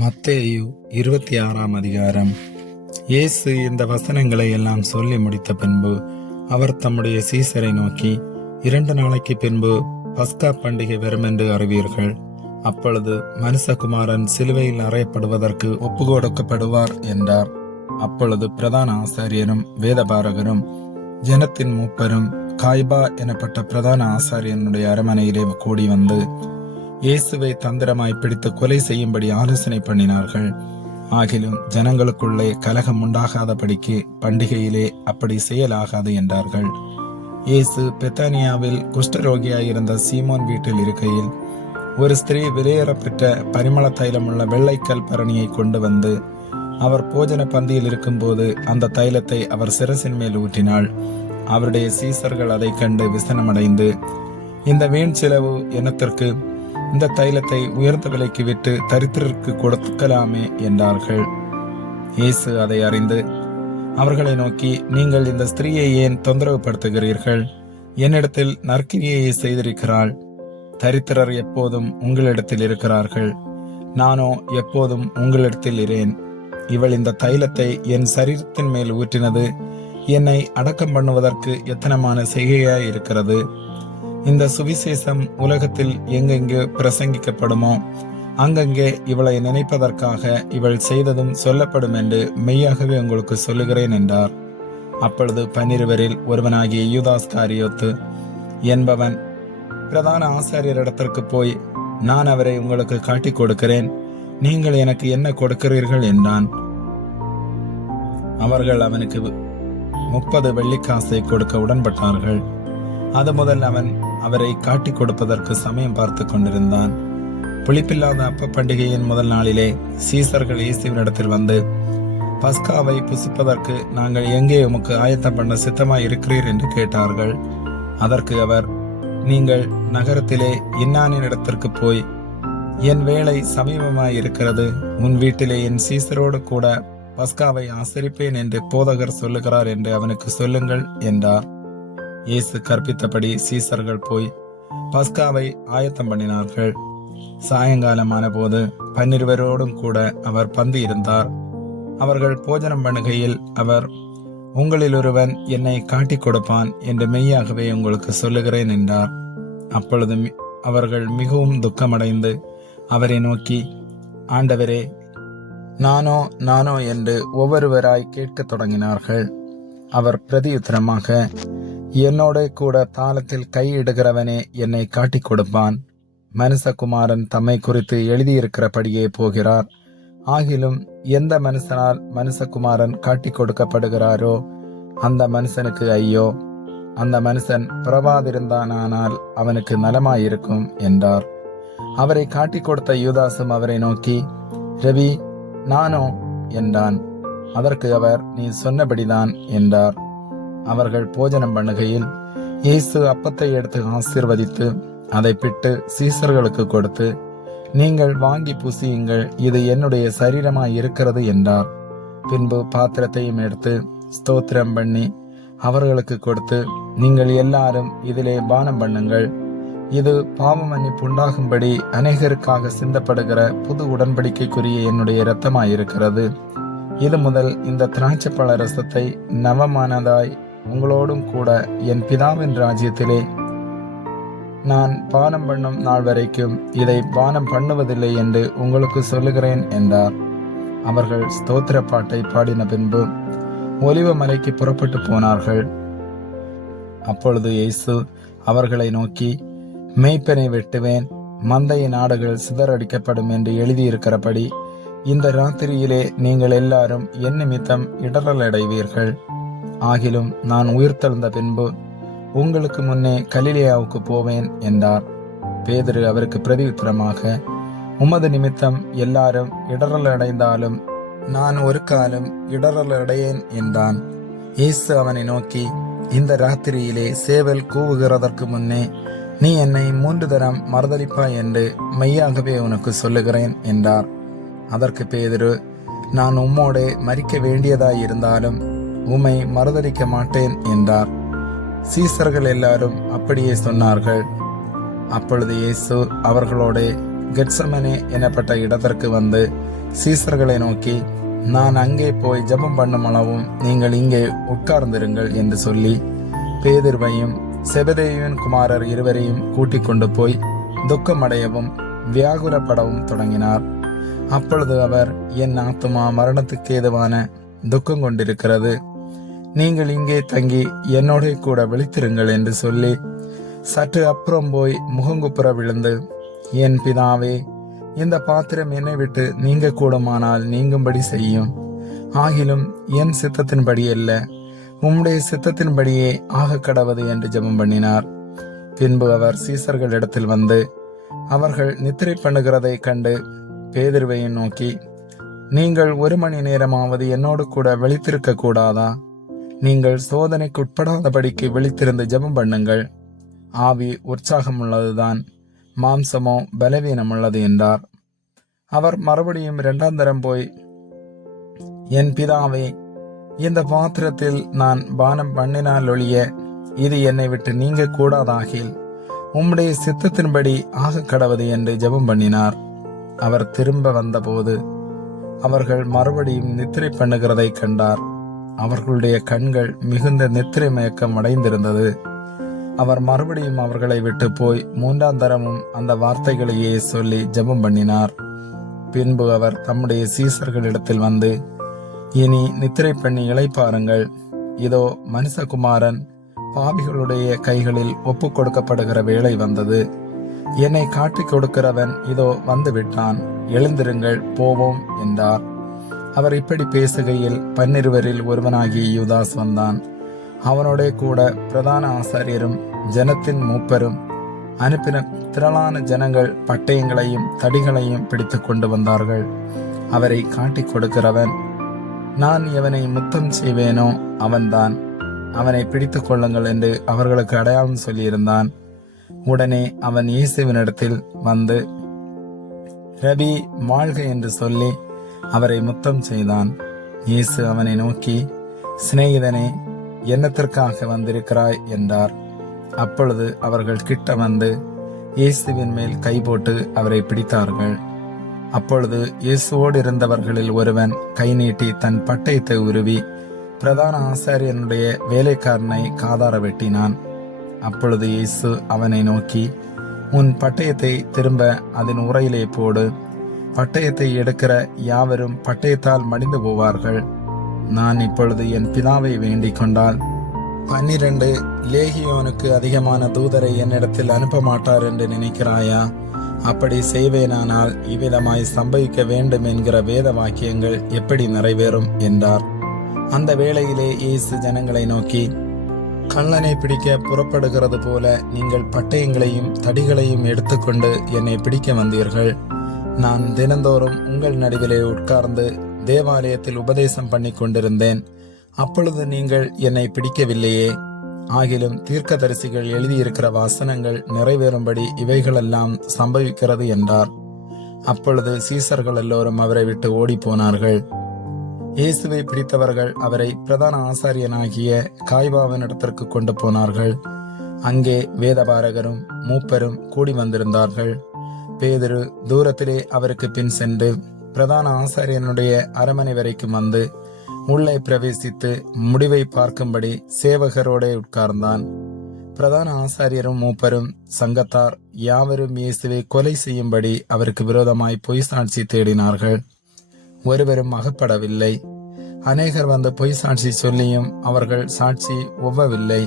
மத்தேயு 26ஆம் அதிகாரம். இயேசு இந்த வசனங்களை எல்லாம் சொல்லி முடித்த பின்பு அவர் தம்முடைய சீசரை நோக்கி, 2 நாளைக்கு பின்பு பஸ்கா பண்டிகை வரும் என்று அறிவீர்கள். அப்பொழுது மனுஷகுமாரன் சிலுவையில் அறையப்படுவதற்கு ஒப்புக்கொடுக்கப்படுவார் என்றார். அப்பொழுது பிரதான ஆசாரியரும் வேதபாரகரும் ஜனத்தின் மூப்பரும் காய்பா எனப்பட்ட பிரதான ஆசாரியனுடைய அரமனையிலே கூடி வந்து இயேசுவை தந்திரமாய் பிடித்து கொலை செய்யும்படி ஆலோசனை பண்ணினார்கள். ஆகிலும் ஜனங்களுக்குள்ளே கலகம் உண்டாகாதபடிக்கு பண்டிகையிலே அப்படி செய்யலாகாது என்றார்கள். இயேசு பெத்தானியாவில் குஷ்டரோகியாயிருந்த சீமோன் வீட்டில் இருக்கையில் ஒரு ஸ்திரீ விலையேறப்பெற்ற பரிமள தைலமுள்ள வெள்ளைக்கல் பரணியை கொண்டு வந்து அவர் போஜன பந்தியில் இருக்கும்போது அந்த தைலத்தை அவர் சிரசின் மேல் ஊற்றினாள். அவருடைய சீசர்கள் அதை கண்டு விசனமடைந்து, இந்த வீண் செலவு என்னத்திற்கு? இந்த தைலத்தை உயர்ந்த விலைக்கு விட்டு தரித்திரருக்கு கொடுக்கலாமே என்றார்கள். இயேசு அதை அறிந்து அவர்களை நோக்கி, நீங்கள் இந்த ஸ்திரீயை ஏன் தொந்தரவு படுத்துகிறீர்கள்? என்னிடத்தில் நற்கிரியை செய்திருக்கிறாள். தரித்திரர் எப்போதும் உங்களிடத்தில் இருக்கிறார்கள், நானோ எப்போதும் உங்களிடத்தில் இரேன். இவள் இந்த தைலத்தை என் சரீரத்தின் மேல் ஊற்றினது என்னை அடக்கம் பண்ணுவதற்கு எத்தனமான செய்கையாய் இருக்கிறது. இந்த சுவிசேஷம் உலகத்தில் எங்கெங்கு பிரசங்கிக்கப்படுமோ அங்கங்கே இவளை நினைப்பதற்காக இவள் செய்ததும் சொல்லப்படும் என்று மெய்யாகவே உங்களுக்கு சொல்லுகிறேன் என்றார். அப்பொழுது 12 ஒருவனாகிய யூதாஸ் காரியோத்து என்பவன் பிரதான ஆசாரியரிடத்திற்கு போய், நான் அவரை உங்களுக்கு காட்டிக் கொடுக்கிறேன், நீங்கள் எனக்கு என்ன கொடுக்கிறீர்கள் என்றான். அவர்கள் அவனுக்கு 30 வெள்ளிக்காசை கொடுக்க உடன்பட்டார்கள். அது முதல் அவன் அவரை காட்டிக் கொடுப்பதற்கு சமயம் பார்த்து கொண்டிருந்தான். புளிப்பில்லாத அப்ப பண்டிகையின் முதல் நாளிலே சீசர்கள் இயேசுவினிடத்தில் வந்து, பஸ்காவை புசிப்பதற்கு நாங்கள் எங்கே உமக்கு ஆயத்தம் பண்ண சித்தமாய் இருக்கிறீர் என்று கேட்டார்கள். அதற்கு அவர், நீங்கள் நகரத்திலே இன்னானின் இடத்திற்கு போய், என் வேலை சமீபமாய் இருக்கிறது, உன் வீட்டிலே என் சீசரோடு கூட பஸ்காவை ஆசரிப்பேன் என்று போதகர் சொல்லுகிறார் என்று அவனுக்கு சொல்லுங்கள் என்றார். இயேசு கற்பித்தபடி சீசர்கள் போய் பஸ்காவை ஆயத்தம் பண்ணினார்கள். சாயங்காலமான போது 12 கூட அவர் பந்தி இருந்தார். அவர்கள் போஜனம் பண்ணுகையில் அவர், உங்களில் ஒருவன் என்னை காட்டிக் கொடுப்பான் என்று மெய்யாகவே உங்களுக்கு சொல்லுகிறேன் என்றார். அப்பொழுது அவர்கள் மிகவும் துக்கமடைந்து அவரை நோக்கி, ஆண்டவரே, நானோ என்று ஒவ்வொருவராய் கேட்கத் தொடங்கினார்கள். அவர் பிரதியுத்தரமாக, என்னோட கூட தாளத்தில் கையிடுகிறவனே என்னை காட்டிக் கொடுப்பான். மனுஷகுமாரன் தம்மை குறித்து எழுதியிருக்கிறபடியே போகிறார். ஆகிலும் எந்த மனுஷனால் மனுஷகுமாரன் காட்டிக் கொடுக்கப்படுகிறாரோ அந்த மனுஷனுக்கு ஐயோ! அந்த மனுஷன் பிறவாதிருந்தானால் அவனுக்கு நலமாயிருக்கும் என்றார். அவரை காட்டிக் கொடுத்த யூதாசும் அவரை நோக்கி, ரவி, நானோ என்றான். அதற்கு அவர், நீ சொன்னபடிதான் என்றார். அவர்கள் போஜனம் பண்ணுகையில் இயேசு அப்பத்தை எடுத்து ஆசீர்வதித்து அதை பிட்டு சீசர்களுக்கு கொடுத்து, நீங்கள் வாங்கி புசியுங்கள், இது என்னுடைய சரீரமாய் இருக்கிறது என்றார். பின்பு பாத்திரத்தையும் எடுத்து ஸ்தோத்திரம் பண்ணி அவர்களுக்கு கொடுத்து, நீங்கள் எல்லாரும் இதிலே பானம் பண்ணுங்கள், இது பாவ மன்னிப்பு உண்டாகும்படி அநேகருக்காக சிந்தப்படுகிற புது உடன்படிக்கைக்குரிய என்னுடைய இரத்தமாயிருக்கிறது. இது முதல் இந்த திராட்சைப்பழ ரசத்தை நவமானதாய் உங்களோடும் கூட என் பிதாவின் ராஜ்யத்திலே நான் பானம் பண்ணும் நாள் வரைக்கும் இதை பானம் பண்ணுவதில்லை என்று உங்களுக்கு சொல்லுகிறேன் என்றார். அவர்கள் ஸ்தோத்திர பாட்டை பாடின பின்பு ஒலிவ மலைக்கு புறப்பட்டு போனார்கள். அப்பொழுது இயேசு அவர்களை நோக்கி, மேய்ப்பனை வெட்டுவேன், மந்தையின் ஆடுகள் சிதறடிக்கப்படும் என்று எழுதியிருக்கிறபடி இந்த ராத்திரியிலே நீங்கள் எல்லாரும் என் நிமித்தம் இடறல் அடைவீர்கள். ஆகிலும் நான் உயிர்த்தெழுந்த பின்பு உங்களுக்கு முன்னே கலிலேயாவுக்கு போவேன் என்றார். பேதுரு அவருக்கு பிரதியுத்தரமாக, உமது நிமித்தம் எல்லாரும் இடறல் அடைந்தாலும் நான் ஒரு காலம் இடறல் அடையேன் என்றான். இயேசு அவனை நோக்கி, இந்த ராத்திரியிலே சேவல் கூவுகிறதற்கு முன்னே நீ என்னை 3 தரம் மறுதலிப்பாய் என்று மெய்யாகவே உனக்கு சொல்லுகிறேன் என்றார். அதற்கு பேதுரு, நான் உம்மோடே மரிக்க வேண்டியதாய் இருந்தாலும் உம்மை மறுதலிக்க மாட்டேன் என்றார். சீசர்கள் எல்லாரும் அப்படியே சொன்னார்கள். அப்பொழுது இயேசு அவர்களோடே கெத்செமனே எனப்பட்ட இடத்திற்கு வந்து சீசர்களை நோக்கி, நான் அங்கே போய் ஜெபம் பண்ணும் அளவும் நீங்கள் இங்கே உட்கார்ந்திருங்கள் என்று சொல்லி பேதுருவையும் செபதேயுவின் குமாரர் இருவரையும் கூட்டிக் கொண்டு போய் துக்கமடையவும் வியாகுலப்படவும் தொடங்கினார். அப்பொழுது அவர், என் ஆத்துமா மரணத்துக்கு ஏதுவான துக்கம் கொண்டிருக்கிறது, நீங்கள் இங்கே தங்கி என்னோட கூட விழித்திருங்கள் என்று சொல்லி சற்று அப்புறம் போய் முகங்குப்புற விழுந்து, என் பிதாவே, இந்த பாத்திரம் என்னை விட்டு நீங்க கூடுமானால் நீங்கும்படி செய்யும், ஆகிலும் என் சித்தத்தின்படி அல்ல, உம்முடைய சித்தத்தின்படியே ஆக கடவது என்று ஜெபம் பண்ணினார். பின்பு அவர் சீசர்களிடத்தில் வந்து அவர்கள் நித்திரை பண்ணுகிறதை கண்டு பேதுருவையை நோக்கி, நீங்கள் 1 மணி நேரமாவது என்னோடு கூட விழித்திருக்க கூடாதா? நீங்கள் சோதனைக்கு உட்படாதபடிக்கு விழித்திருந்து ஜெபம் பண்ணுங்கள். ஆவி உற்சாகம் உள்ளதுதான், மாம்சமோ பலவீனம் உள்ளது என்றார். அவர் மறுபடியும் 2ஆம் தரம் போய், என் பிதாவே, இந்த பாத்திரத்தில் நான் பானம் பண்ணினால் ஒழிய இது என்னை விட்டு நீங்க கூடாதாகில் உம்முடைய சித்தத்தின்படி ஆக கடவது என்று ஜெபம் பண்ணினார். அவர் திரும்ப வந்தபோது அவர்கள் மறுபடியும் நித்திரை பண்ணுகிறதை கண்டார். அவர்களுடைய கண்கள் மிகுந்த நித்திரை மயக்கம் அடைந்திருந்தது. அவர் மறுபடியும் அவர்களை விட்டு போய் 3ஆம் தரமும் அந்த வார்த்தைகளையே சொல்லி ஜெபம் பண்ணினார். பின்பு அவர் தம்முடைய சீசர்களிடத்தில் வந்து, இனி நித்திரை பண்ணி இளைப்பாருங்கள், இதோ மனுஷகுமாரன் பாவிகளுடைய கைகளில் ஒப்பு கொடுக்கப்படுகிற வேளை வந்தது, என்னை காட்டிக் கொடுக்கிறவன் இதோ வந்து விட்டான், எழுந்திருங்கள் போவோம் என்றார். அவர் இப்படி பேசுகையில் 12 ஒருவனாகிய யூதாஸ் வந்தான். அவனோட கூட பிரதான ஆசாரியரும் ஜனத்தின் மூப்பரும் அனுப்பின திரளான ஜனங்கள் பட்டயங்களையும் தடிகளையும் பிடித்து கொண்டு வந்தார்கள். அவரை காட்டிக் கொடுக்கிறவன், நான் எவனை முத்தம் செய்வேனோ அவன்தான், அவனை பிடித்துக் கொள்ளுங்கள் என்று அவர்களுக்கு அடையாளம் சொல்லியிருந்தான். உடனே அவன் இயேசுவினிடத்தில் வந்து, ரபி வாழ்க என்று சொல்லி அவரை முத்தம் செய்தான். இயேசு அவனை நோக்கி, சிநேகிதனே, என்னத்திற்காக வந்திருக்கிறாய் என்றார். அப்பொழுது அவர்கள் கிட்ட வந்து இயேசுவின் மேல் கை போட்டு அவரை பிடித்தார்கள். அப்பொழுது இயேசுவோடு இருந்தவர்களில் ஒருவன் கை நீட்டி தன் பட்டயத்தை உருவி பிரதான ஆசாரியனுடைய வேலைக்காரனை காதார வெட்டினான். அப்பொழுது இயேசு அவனை நோக்கி, உன் பட்டயத்தை திரும்ப அதன் உறையிலே போடு, பட்டயத்தை எடுக்கிற யாவரும் பட்டயத்தால் மடிந்து போவார்கள். நான் இப்பொழுது என் பிதாவை வேண்டிக் கொண்டால் 12 லேகியோனுக்கு அதிகமான தூதரை என்னிடத்தில் அனுப்ப மாட்டார் என்று நினைக்கிறாயா? அப்படி செய்வேனானால் இவ்விதமாய் சம்பவிக்க வேண்டும் என்கிற வேத வாக்கியங்கள் எப்படி நிறைவேறும் என்றார். அந்த வேளையிலே இயேசு ஜனங்களை நோக்கி, கள்ளனை பிடிக்க புறப்படுகிறது போல நீங்கள் பட்டயங்களையும் தடிகளையும் எடுத்துக்கொண்டு என்னை பிடிக்க வந்தீர்கள். நான் தினந்தோறும் உங்கள் நடுவிலே உட்கார்ந்து தேவாலயத்தில் உபதேசம் பண்ணி கொண்டிருந்தேன். அப்பொழுது நீங்கள் என்னை பிடிக்கவில்லையே. ஆகிலும் தீர்க்கதரிசிகள் எழுதியிருக்கிற வசனங்கள் நிறைவேறும்படி இவைகளெல்லாம் சம்பவிக்கிறது என்றார். அப்பொழுது சீசர்கள் எல்லோரும் அவரை விட்டு ஓடி போனார்கள். இயேசுவை பிடித்தவர்கள் அவரை பிரதான ஆசாரியனாகிய காய்பாவினிடத்திற்கு கொண்டு போனார்கள். அங்கே வேதபாரகரும் மூப்பரும் கூடி வந்திருந்தார்கள். பேதுரு தூரத்திலே அவருக்கு பின் சென்று பிரதான ஆசாரியனுடைய அரமனை வரைக்கும் வந்து உள்ளே பிரவேசித்து முடிவை பார்க்கும்படி சேவகரோடே உட்கார்ந்தான். பிரதான ஆசாரியரும் மூப்பரும் சங்கத்தார் யாவரும் இயேசுவை கொலை செய்யும்படி அவருக்கு விரோதமாய் பொய் சாட்சி தேடினார்கள். ஒருவரும் அகப்படவில்லை. அநேகர் வந்து பொய் சாட்சி சொல்லியும் அவர்கள் சாட்சி ஒவ்வவில்லை.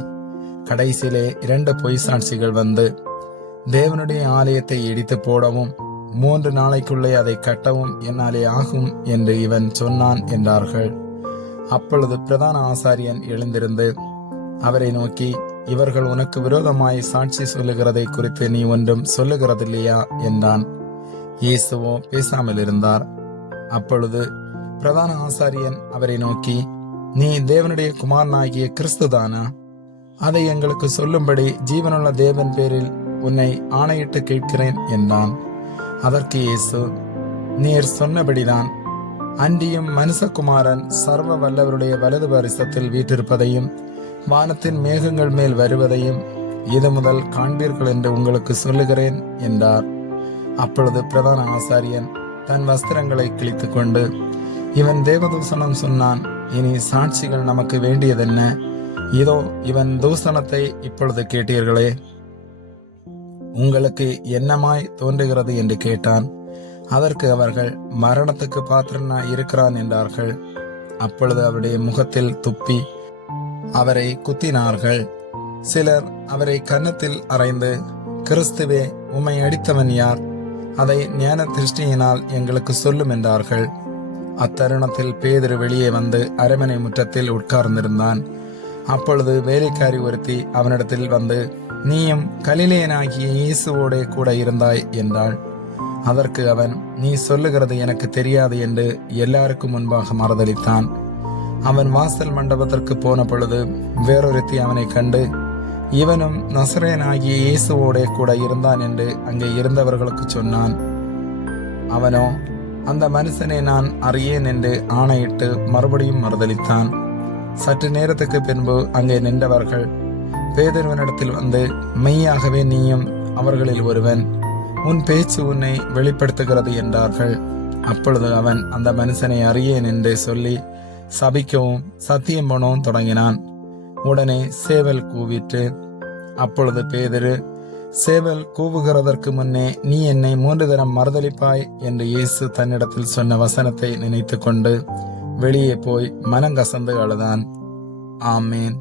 கடைசியிலே 2 பொய் சாட்சிகள் வந்து, தேவனுடைய ஆலயத்தை இடித்து போடவும் 3 நாளைக்குள்ளே அதை கட்டவும் என்னாலே ஆகும் என்று இவன் சொன்னான் என்றார்கள். அப்பொழுது பிரதான ஆசாரியன் எழுந்திருந்து அவரை நோக்கி, இவர்கள் உனக்கு விரோதமாய் சாட்சி சொல்லுகிறதை குறித்து நீ ஒன்றும் சொல்லுகிறதில்லையா என்றான். இயேசுவோ பேசாமல் இருந்தார். அப்பொழுது பிரதான ஆசாரியன் அவரை நோக்கி, நீ தேவனுடைய குமாரனாகிய கிறிஸ்துதானா? அதை எங்களுக்கு சொல்லும்படி ஜீவனுள்ள தேவன் பேரில் உன்னை ஆணையிட்டு கேட்கிறேன் என்றான். அதற்கு இயேசு, நீர் சொன்னபடிதான். அன்றியும் மனுஷகுமாரன் சர்வ வல்லவருடைய வலது பரிசத்தில் வீற்றிருப்பதையும் வானத்தின் மேகங்கள் மேல் வருவதையும் இது முதல் காண்பீர்கள் என்று உங்களுக்கு சொல்லுகிறேன் என்றார். அப்பொழுது பிரதான ஆசாரியன் தன் வஸ்திரங்களை கிழித்துக் கொண்டு, இவன் தேவதூஷணம் சொன்னான், இனி சாட்சிகள் நமக்கு வேண்டியதென்ன? இதோ இவன் தூஷணத்தை இப்பொழுது கேட்டீர்களே, உங்களுக்கு என்னமாய் தோன்றுகிறது என்று கேட்டான். அதற்கு அவர்கள், மரணத்துக்கு பாத்திரனாய் இருக்கிறான் என்றார்கள். அப்பொழுது அவருடைய முகத்தில் துப்பி அவரை குத்தினார்கள். சிலர் அவரை கன்னத்தில் அறைந்து, கிறிஸ்துவே, உம்மை அடித்தவன் யார்? அதை ஞான திருஷ்டியினால் எங்களுக்கு சொல்லும் என்றார்கள். அத்தருணத்தில் பேதுரு வெளியே வந்து அரமனை முற்றத்தில் உட்கார்ந்திருந்தான். அப்பொழுது வேலைக்காரி ஒருத்தி அவனிடத்தில் வந்து, நீயும் கலிலேயனாகிய இயேசுவோடே கூட இருந்தாய் என்றாள். அதற்கு அவன், நீ சொல்லுகிறது எனக்கு தெரியாது என்று எல்லாருக்கும் முன்பாக மறுதலித்தான். அவன் வாசல் மண்டபத்திற்கு போன பொழுது வேறொருத்தி அவனை கண்டு, இவனும் நசரேயனாகிய இயேசுவோடே கூட இருந்தான் என்று அங்கே இருந்தவர்களுக்கு சொன்னான். அவனோ, அந்த மனுஷனை நான் அறியேன் என்று ஆணையிட்டு மறுபடியும் மறுதலித்தான். சற்று நேரத்துக்கு பின்பு அங்கே நின்றவர்கள் பேதுருவினிடத்தில் வந்து, மெய்யாகவே நீயும் அவர்களில் ஒருவன், உன் பேச்சு உன்னை வெளிப்படுத்துகிறது என்றார்கள். அப்பொழுது அவன் அந்த மனுஷனை அறியேன் என்று சொல்லி சபிக்கவும் சத்தியம் பண்ணவும் தொடங்கினான். உடனே சேவல் கூவிற்று. அப்பொழுது பேதுரு, சேவல் கூவுகிறதற்கு முன்னே நீ என்னை 3 தரம் மறுதலிப்பாய் என்று இயேசு தன்னிடத்தில் சொன்ன வசனத்தை நினைத்து கொண்டு வெளியே போய் மனங்கசந்து அழுதான். ஆமேன்.